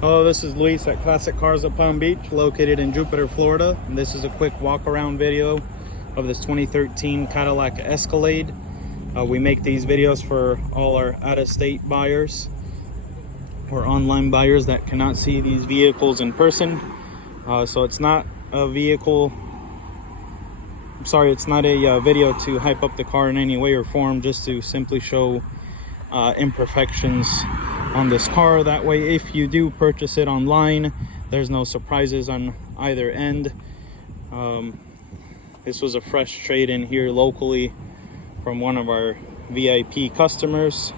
Hello, this is Luis at Classic Cars of Palm Beach, located in Jupiter, Florida. And this is a quick walk around video of this 2013 Cadillac Escalade. We make these videos for all our out-of-state buyers or online buyers that cannot see these vehicles in person. So it's not a vehicle, it's not a video to hype up the car in any way or form, just to simply show imperfections on this car. That way, if you do purchase it online, there's no surprises on either end. This was a fresh trade-in here locally from one of our VIP customers.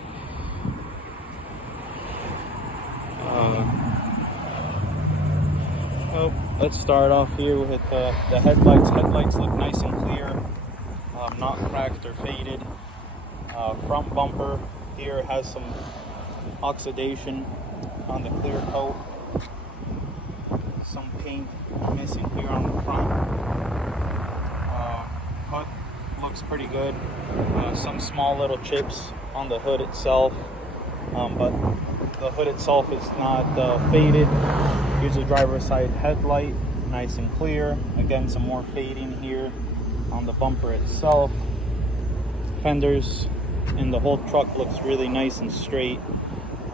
Let's start off here with the headlights. Headlights look nice and clear, not cracked or faded. Front bumper here has some oxidation on the clear coat. Some paint missing here on the front. Hood looks pretty good. Some small little chips on the hood itself, but the hood itself is not faded. Here's the driver's side headlight, nice and clear. Again, some more fading here on the bumper itself. Fenders and the whole truck looks really nice and straight.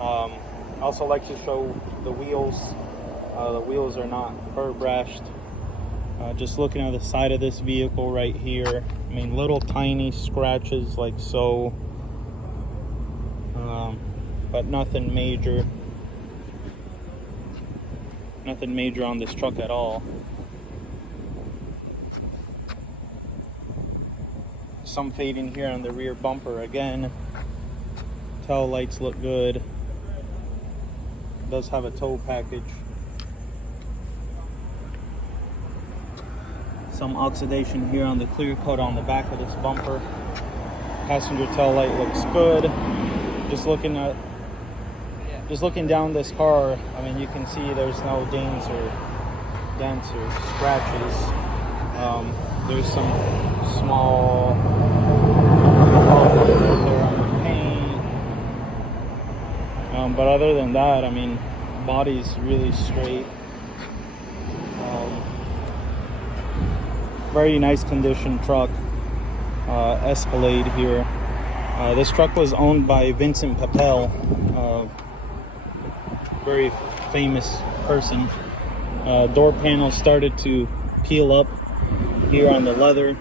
I also like to show the wheels. The wheels are not curb rashed. Just looking at the side of this vehicle right here, I mean, little tiny scratches like so, but nothing major. Nothing major on this truck at all. Some fading here on the rear bumper again. Tail lights look good. It does have a tow package. Some oxidation here on the clear coat on the back of this bumper. Passenger tail light looks good. Just looking down this car, I mean, you can see there's no dings or dents or scratches. There's some small there on the paint, but other than that, I mean, body's really straight. Very nice condition truck. Escalade here. This truck was owned by Vincent Papel, very famous person. Door panels started to peel up here on the leather.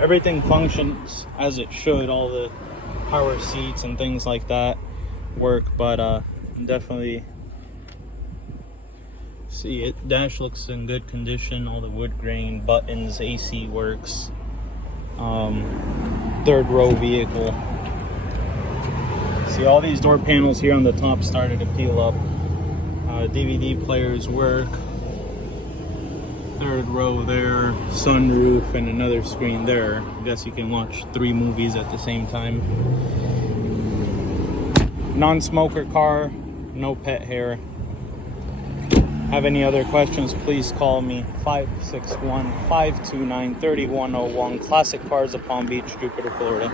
Everything functions as it should. All the power seats and things like that work, but definitely see it. Dash looks in good condition. All the wood grain, buttons, AC works. Third row vehicle. See, all these door panels here on the top started to peel up. DVD players work. Third row there, sunroof, and another screen there. I guess you can watch 3 movies at the same time. Non-smoker car, no pet hair. Have any other questions, please call me. 561-529-3101. Classic Cars of Palm Beach, Jupiter, Florida.